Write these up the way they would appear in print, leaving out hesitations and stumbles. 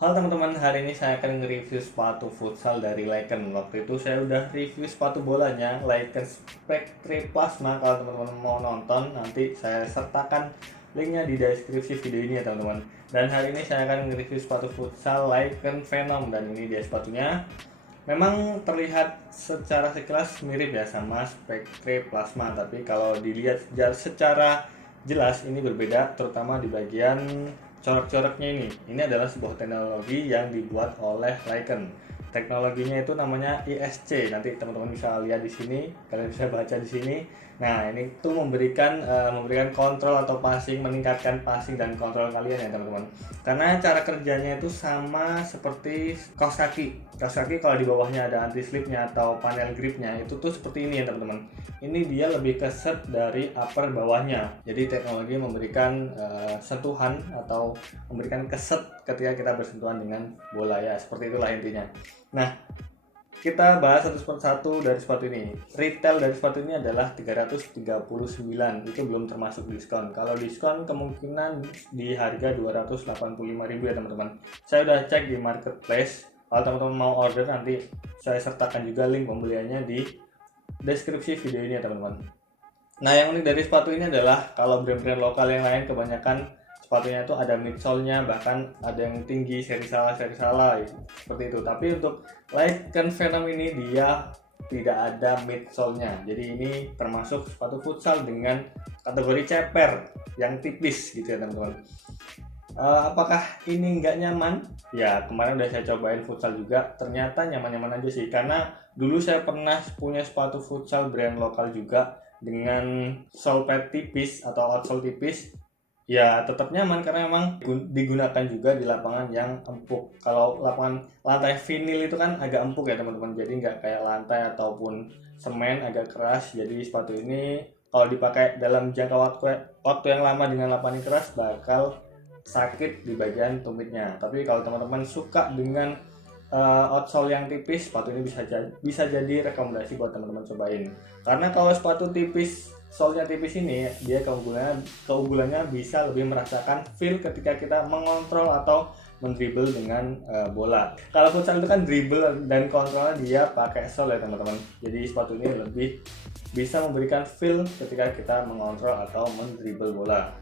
Halo teman-teman, hari ini saya akan nge-review sepatu futsal dari Lycan. Waktu itu saya udah review sepatu bolanya Lycan Spectre Plasma. Kalau teman-teman mau nonton, nanti saya sertakan linknya di deskripsi video ini ya teman-teman. Dan hari ini saya akan nge-review sepatu futsal Lycan Venom, dan ini dia sepatunya. Memang terlihat secara sekilas mirip ya sama Spectre Plasma, tapi kalau dilihat secara jelas ini berbeda, terutama di bagian corak-coraknya ini. Ini adalah sebuah teknologi yang dibuat oleh Lycan. Teknologinya itu namanya ISC. Nanti teman-teman bisa lihat di sini, kalian bisa baca di sini. Nah, ini tuh memberikan kontrol atau passing, meningkatkan passing dan kontrol kalian ya teman-teman. Karena cara kerjanya itu sama seperti kaos kaki. Kaos kaki kalau di bawahnya ada anti slipnya atau panel gripnya, itu tuh seperti ini ya teman-teman. Ini dia lebih ke set dari upper bawahnya. Jadi teknologi memberikan sentuhan atau memberikan keset ketika kita bersentuhan dengan bola ya. Seperti itulah intinya. Nah, kita bahas satu dari sepatu ini. Retail dari sepatu ini adalah 339, itu belum termasuk diskon. Kalau diskon kemungkinan di harga 285.000 ya teman-teman. Saya udah cek di marketplace. Kalau teman-teman mau order, nanti saya sertakan juga link pembeliannya di deskripsi video ini ya teman-teman. Nah, yang unik dari sepatu ini adalah kalau brand-brand lokal yang lain kebanyakan sepatunya itu ada midsole-nya, bahkan ada yang tinggi, seri salah seperti itu. Tapi untuk Lycan Venom ini dia tidak ada midsole-nya. Jadi ini termasuk sepatu futsal dengan kategori ceper yang tipis gitu ya teman-teman. Apakah ini nggak nyaman? Ya, kemarin udah saya cobain futsal juga, ternyata nyaman-nyaman aja sih. Karena dulu saya pernah punya sepatu futsal brand lokal juga dengan sole pad tipis atau outsole tipis. Ya, tetap nyaman karena memang digunakan juga di lapangan yang empuk. Kalau lapangan lantai vinil itu kan agak empuk ya teman-teman, jadi nggak kayak lantai ataupun semen agak keras. Jadi sepatu ini kalau dipakai dalam jangka waktu yang lama dengan lapangan yang keras bakal sakit di bagian tumitnya. Tapi kalau teman-teman suka dengan outsole yang tipis, sepatu ini bisa jadi rekomendasi buat teman-teman cobain. Karena kalau sepatu tipis, solnya tipis ini, dia keunggulannya bisa lebih merasakan feel ketika kita mengontrol atau mendribble dengan bola. Kalau futsal itu kan dribble dan kontrolnya dia pakai sol ya teman-teman. Jadi sepatu ini lebih bisa memberikan feel ketika kita mengontrol atau mendribble bola.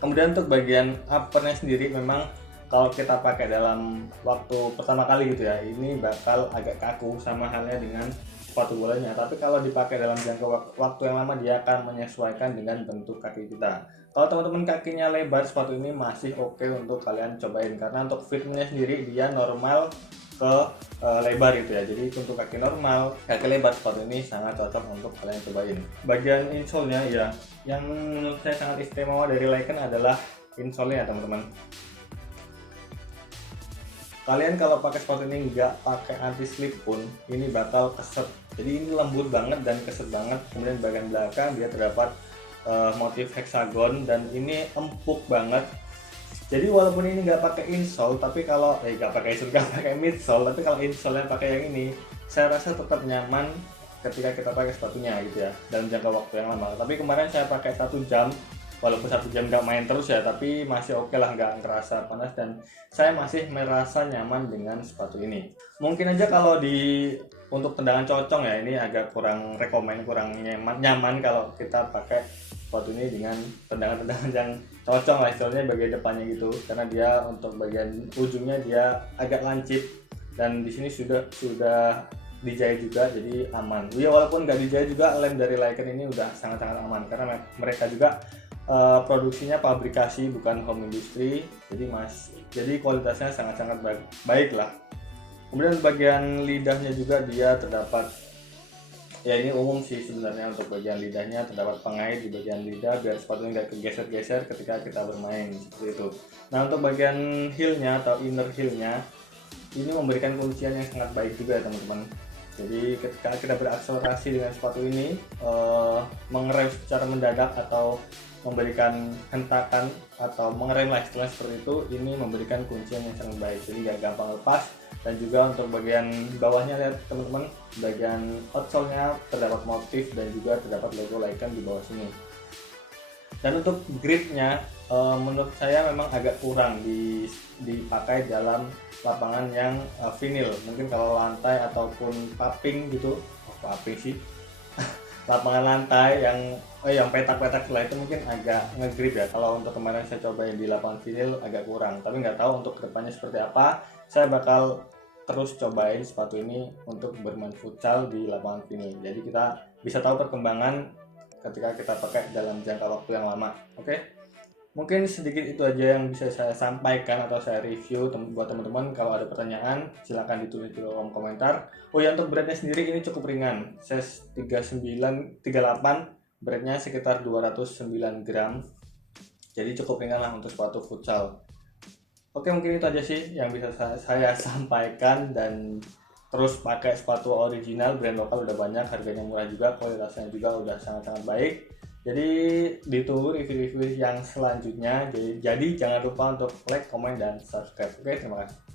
Kemudian untuk bagian uppernya sendiri, memang kalau kita pakai dalam waktu pertama kali gitu ya, ini bakal agak kaku sama halnya dengan sepatu bolanya. Tapi kalau dipakai dalam jangka waktu yang lama, dia akan menyesuaikan dengan bentuk kaki kita. Kalau teman-teman kakinya lebar, sepatu ini masih oke untuk kalian cobain, karena untuk fitnya sendiri dia normal ke lebar gitu ya. Jadi untuk kaki normal, kaki lebar, sepatu ini sangat cocok untuk kalian cobain. Bagian insole-nya ya, yang menurut saya sangat istimewa dari Lycan adalah insole-nya teman-teman. Kalian kalau pakai sepatu ini nggak pakai anti slip pun, ini bakal keset. Jadi ini lembut banget dan keset banget. Kemudian bagian belakang dia terdapat motif hexagon dan ini empuk banget. Jadi walaupun ini nggak pakai insole, tapi kalau nggak pakai midsole, tapi kalau insole-nya pakai yang ini, saya rasa tetap nyaman ketika kita pakai sepatunya gitu ya, dalam jangka waktu yang lama. Tapi kemarin saya pakai 1 jam, walaupun 1 jam nggak main terus ya, tapi masih oke lah, nggak ngerasa panas dan saya masih merasa nyaman dengan sepatu ini. Mungkin aja kalau untuk tendangan cocong ya, ini agak kurang nyaman kalau kita pakai sepatu ini dengan tendangan-tendangan yang cocok lah, istilahnya bagian depannya gitu, karena dia untuk bagian ujungnya dia agak lancip dan di sini sudah dijahit juga, jadi aman. Ya walaupun nggak dijahit juga, lem dari Lycan ini udah sangat-sangat aman karena mereka juga produksinya pabrikasi bukan home industry, jadi kualitasnya sangat-sangat baik lah. Kemudian bagian lidahnya juga dia terdapat, ya ini umum sih sebenarnya, untuk bagian lidahnya terdapat pengait di bagian lidah biar sepatunya nggak kegeser-geser ketika kita bermain seperti itu. Nah, untuk bagian heelnya atau inner heelnya ini memberikan kuncian yang sangat baik juga ya teman-teman. Jadi ketika kita berakselerasi dengan sepatu ini, mengerem secara mendadak atau memberikan hentakan atau mengerem lah istilahnya seperti itu, ini memberikan kuncian yang sangat baik, jadi nggak gampang lepas. Dan juga untuk bagian bawahnya, lihat teman-teman, bagian outsole-nya terdapat motif dan juga terdapat logo Lycan di bawah sini. Dan untuk gripnya menurut saya memang agak kurang dipakai dalam lapangan yang vinil. Mungkin kalau lantai ataupun paving gitu, paving sih, lapangan lantai yang petak-petak setelah itu mungkin agak ngegrip ya. Kalau untuk kemarin saya cobain di lapangan vinil agak kurang, tapi nggak tahu untuk kedepannya seperti apa. Saya bakal terus cobain sepatu ini untuk bermain futsal di lapangan vinil, jadi kita bisa tahu perkembangan ketika kita pakai dalam jangka waktu yang lama. Oke, mungkin sedikit itu aja yang bisa saya sampaikan atau saya review. Buat teman-teman kalau ada pertanyaan silahkan ditulis di kolom komentar. Oh ya, untuk beratnya sendiri ini cukup ringan, size 39 38, beratnya sekitar 209 gram, jadi cukup ringan lah untuk sepatu futsal. Oke, mungkin itu aja sih yang bisa saya sampaikan. Dan terus pakai sepatu original brand lokal udah banyak, harganya murah juga, kualitasnya juga udah sangat-sangat baik. Jadi ditunggu review-review yang selanjutnya. Jadi jangan lupa untuk like, komen, dan subscribe. Oke, terima kasih.